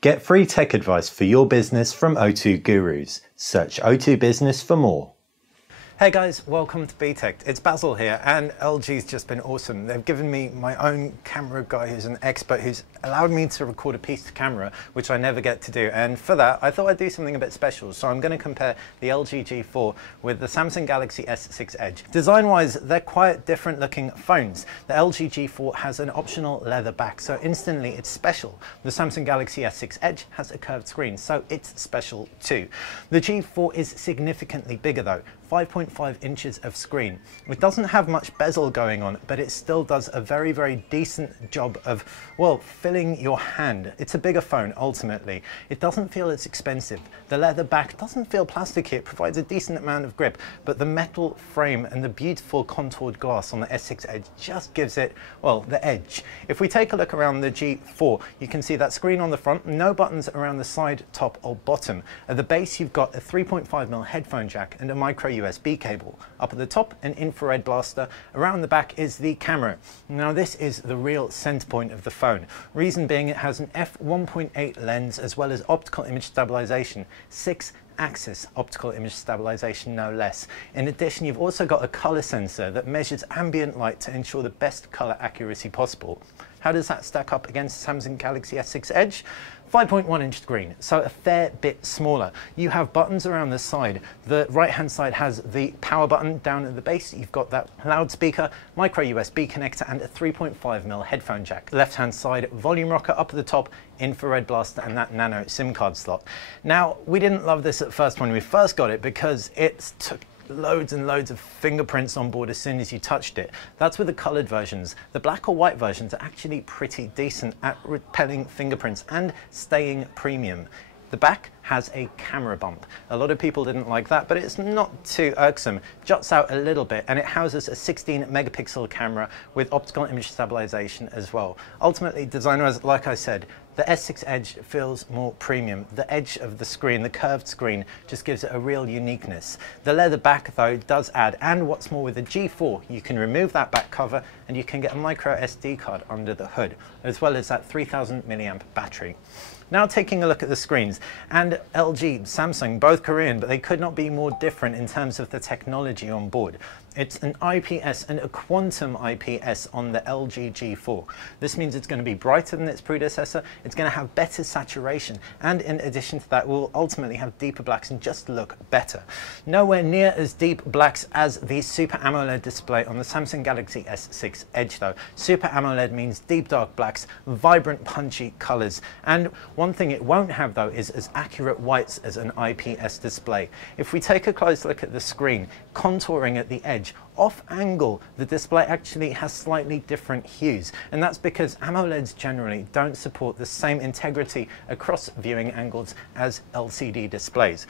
Get free tech advice for your business from O2 Gurus. Search O2 Business for more. Hey guys, welcome to BTech. It's Basil here, and LG's just been awesome. They've given me my own camera guy who's an expert who's allowed me to record a piece to camera, which I never get to do. And for that, I thought I'd do something a bit special. So I'm going to compare the LG G4 with the Samsung Galaxy S6 Edge. Design-wise, they're quite different looking phones. The LG G4 has an optional leather back, so instantly it's special. The Samsung Galaxy S6 Edge has a curved screen, so it's special too. The G4 is significantly bigger though. 5.5 inches of screen. It doesn't have much bezel going on, but it still does a very, very decent job of, well, filling your hand. It's a bigger phone, ultimately. It doesn't feel as expensive. The leather back doesn't feel plasticky. It provides a decent amount of grip, but the metal frame and the beautiful contoured glass on the S6 Edge just gives it, well, the edge. If we take a look around the G4, you can see that screen on the front, no buttons around the side, top or bottom. At the base, you've got a 3.5mm headphone jack and a micro USB cable. Up at the top, an infrared blaster. Around the back is the camera. Now this is the real center point of the phone. Reason being, it has an f1.8 lens as well as optical image stabilization, 6-axis optical image stabilization, no less. In addition, you've also got a color sensor that measures ambient light to ensure the best color accuracy possible. How does that stack up against Samsung Galaxy S6 Edge? 5.1 inch screen, so a fair bit smaller. You have buttons around the side. The right hand side has the power button. Down at the base, you've got that loudspeaker, micro USB connector and a 3.5mm headphone jack. Left hand side, volume rocker. Up at the top, infrared blaster and that nano SIM card slot. Now, we didn't love this at first when we first got it because it took loads and loads of fingerprints on board as soon as you touched it. That's with the colored versions. The black or white versions are actually pretty decent at repelling fingerprints and staying premium. The back has a camera bump. A lot of people didn't like that, but it's not too irksome. Juts out a little bit, and it houses a 16 megapixel camera with optical image stabilization as well. Ultimately, design-wise, like I said, the S6 Edge feels more premium. The edge of the screen, the curved screen, just gives it a real uniqueness. The leather back, though, does add, and what's more, with the G4, you can remove that back cover and you can get a micro SD card under the hood, as well as that 3000 milliamp battery. Now taking a look at the screens, and LG, Samsung, both Korean, but they could not be more different in terms of the technology on board. It's an IPS and a Quantum IPS on the LG G4. This means it's going to be brighter than its predecessor, it's going to have better saturation, and in addition to that, will ultimately have deeper blacks and just look better. Nowhere near as deep blacks as the Super AMOLED display on the Samsung Galaxy S6 Edge though. Super AMOLED means deep dark blacks, vibrant punchy colors, and one thing it won't have though is as accurate whites as an IPS display. If we take a close look at the screen, contouring at the edge, off angle, the display actually has slightly different hues, and that's because AMOLEDs generally don't support the same integrity across viewing angles as LCD displays.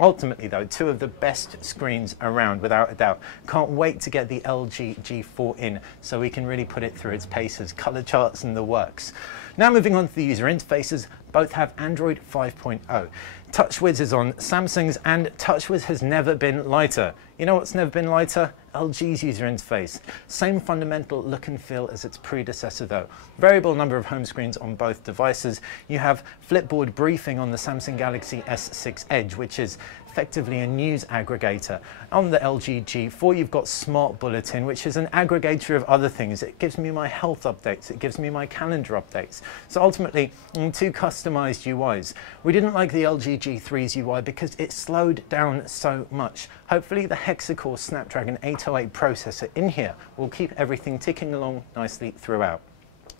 Ultimately though, two of the best screens around without a doubt. Can't wait to get the LG G4 in so we can really put it through its paces, color charts and the works. Now moving on to the user interfaces, both have Android 5.0. TouchWiz is on Samsung's, and TouchWiz has never been lighter. You know what's never been lighter? LG's user interface. Same fundamental look and feel as its predecessor though. Variable number of home screens on both devices. You have Flipboard briefing on the Samsung Galaxy S6 Edge, which is effectively a news aggregator. On the LG G4, you've got Smart Bulletin, which is an aggregator of other things. It gives me my health updates, it gives me my calendar updates. So ultimately, two customized UIs. We didn't like the LG G3's UI because it slowed down so much. Hopefully the hexa-core Snapdragon 808 processor in here will keep everything ticking along nicely throughout.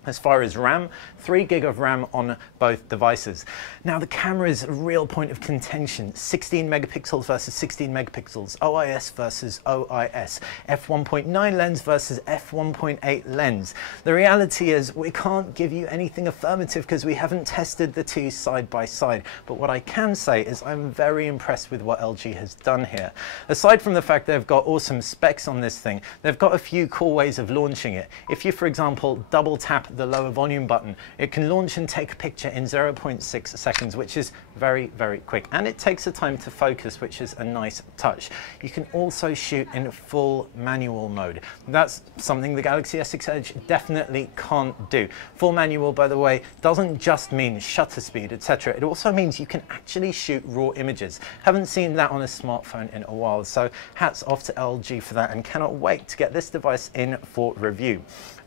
As far as RAM, 3 GB of RAM on both devices. Now the camera is a real point of contention. 16 megapixels versus 16 megapixels, OIS versus OIS, f1.9 lens versus f1.8 lens. The reality is we can't give you anything affirmative because we haven't tested the two side by side. But what I can say is I'm very impressed with what LG has done here. Aside from the fact they've got awesome specs on this thing, they've got a few cool ways of launching it. If you, for example, double tap the lower volume button. It can launch and take a picture in 0.6 seconds, which is very, very quick. And it takes the time to focus, which is a nice touch. You can also shoot in full manual mode. That's something the Galaxy S6 Edge definitely can't do. Full manual, by the way, doesn't just mean shutter speed, etc. It also means you can actually shoot raw images. Haven't seen that on a smartphone in a while, so hats off to LG for that, and cannot wait to get this device in for review.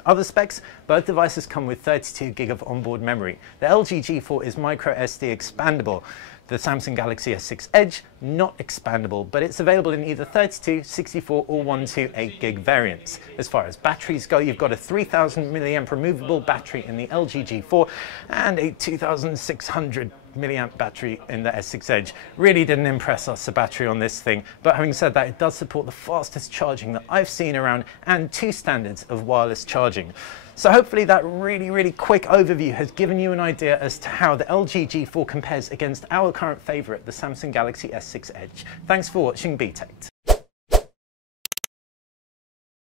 Other specs, both devices come with 32 gig of onboard memory. The LG G4 is micro SD expandable. The Samsung Galaxy S6 Edge, not expandable, but it's available in either 32, 64 or 128 gig variants. As far as batteries go, you've got a 3000 milliamp removable battery in the LG G4 and a 2600 milliamp battery in the S6 Edge. Really didn't impress us, the battery on this thing, but having said that, it does support the fastest charging that I've seen around and 2 standards of wireless charging. So hopefully that really quick overview has given you an idea as to how the LG G4 compares against our current favourite, the Samsung Galaxy S6 Edge. Thanks for watching BTech.